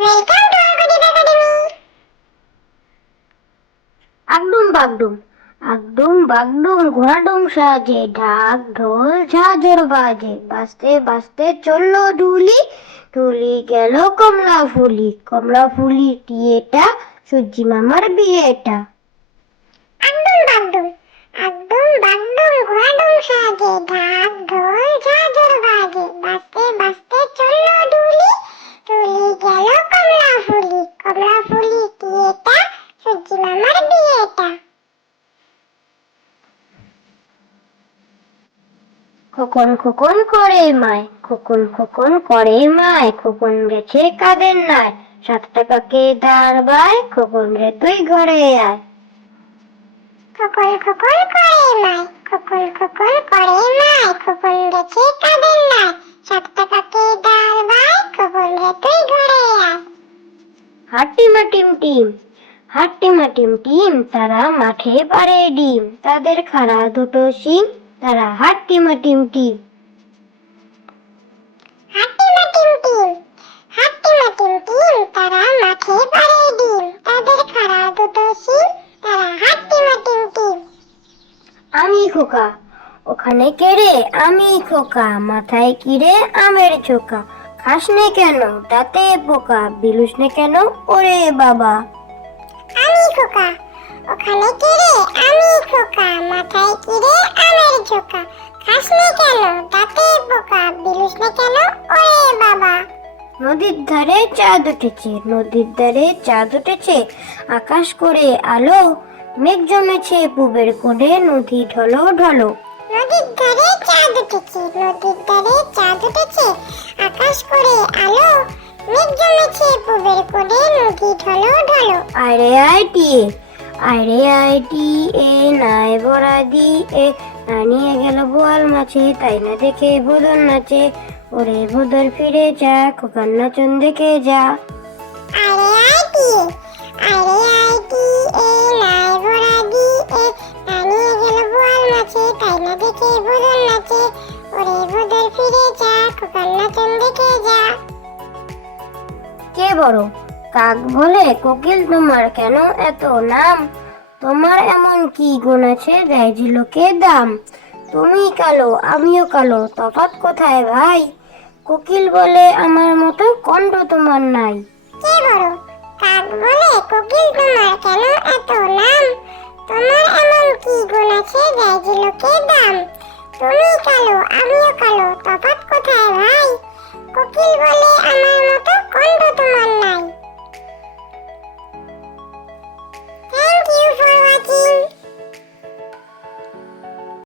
Welcome to our Goodie Academy. আগডুম বাগডুম আগডুম বাগডুম ঘোড়াডুম সাজে, ঢাক ঢোল ঝাঁঝর বাজে, বাজতে বাজতে চললো ঢুলি, ঢুলি গেল কমলা ফুলি, কমলা ফুলি টিয়েটা, সূর্যি মামার বিয়েটা। আগডুম বাগডুম ঘোড়াডুম সাজে, ঢাক ঢোল ঝাঁঝর বাজে, বাজতে বাজতে চললো ঢুলি, ঢুলি গেল কমলা ফুলি, কমলা ফুলি টিয়েটা, সূর্যি মামার বিয়েটা। খোকন খোকন করে মায়, খোকন খোকন করে মায়, খোকন গেছে কাদের নাই, 7 টাকাকে ধার বায়, খোকন রে তুই ঘরে আয়। খোকন খোকন করে মায়, খোকন খোকন করে মায়, খোকন গেছে কাদের নাই, 7 টাকাকে ধার বায়, খোকন রে তুই ঘরে আয়। হাট্টিমা টিম টিম, হাট্টিমা টিম টিম, তারা মাঠে পাড়ে ডিম, তাদের খাড়া দুটো শিং, তারা হাট্টিমা টিম টিম। হাট্টিমা টিম টিম, হাট্টিমা টিম টিম, তারা মাঠে পাড়ে ডিম, তাদের খাড়া দুটো শিং, তারা হাট্টিমা টিম টিম। আমি খোকা, ওখানে কে রে? আমি খোকা, মাথায় কি রে? আমের ছোকা, খাস নে কেন? দাঁতে পোকা, বিলুস নে কেন? ওরে বাবা। আমি খোকা, ওখানে কে রে? আমি খোকা, মাথায় কি রে? আমের ঝোকা, খাস নে কেন? দাঁতে পোকা, বিলুস নে কেন? ওরে বাবা। নদীর ধারে চাঁদ উঠেছে, নদীর ধারে চাঁদ উঠেছে, আকাশ করে আলো, মেঘ জমেছে পুবের কোণে, নদী ঢলো ঢলো। নদীর ধারে চাঁদ উঠেছে, নদীর ধারে চাঁদ উঠেছে, আকাশ করে আলো, মেঘ জমেছে পুবের কোণে, নদী ঢলো ঢলো। আরে আইটি, আরে আইটি এ নাই বড়া দি এ, না নিয়ে গেল বোয়াল মাছে, তাই না দেখে ভোদর নাচে, ওরে ভোদর ফিরে যা, খোকার নাচন দেখে যা। আরে আইটি, আরে আইটি এ নাই বড়া দি এ, না নিয়ে গেল বোয়াল মাছে, তাই না দেখে ভোদর নাচে, ওরে ভোদর ফিরে যা, খোকার নাচন দেখে যা। কে বড়? কাক বলে, কোকিল তোমার কেন এত নাম? তোমার এমন কি গুণ আছে, দেয় যে লোকে দাম? তুমি কালো আমিও কালো, তফাৎ কোথায় ভাই? কোকিল বলে আমার মতো কণ্ঠ তোমার নাই। কে বড়? কাক বলে, কোকিল তোমার কেন এত নাম? তোমার এমন কি গুণ আছে, দেয় যে লোকে দাম? তুমি কালো আমিও কালো, তফাৎ কোথায় ভাই? কোকিল বলে আমার মতো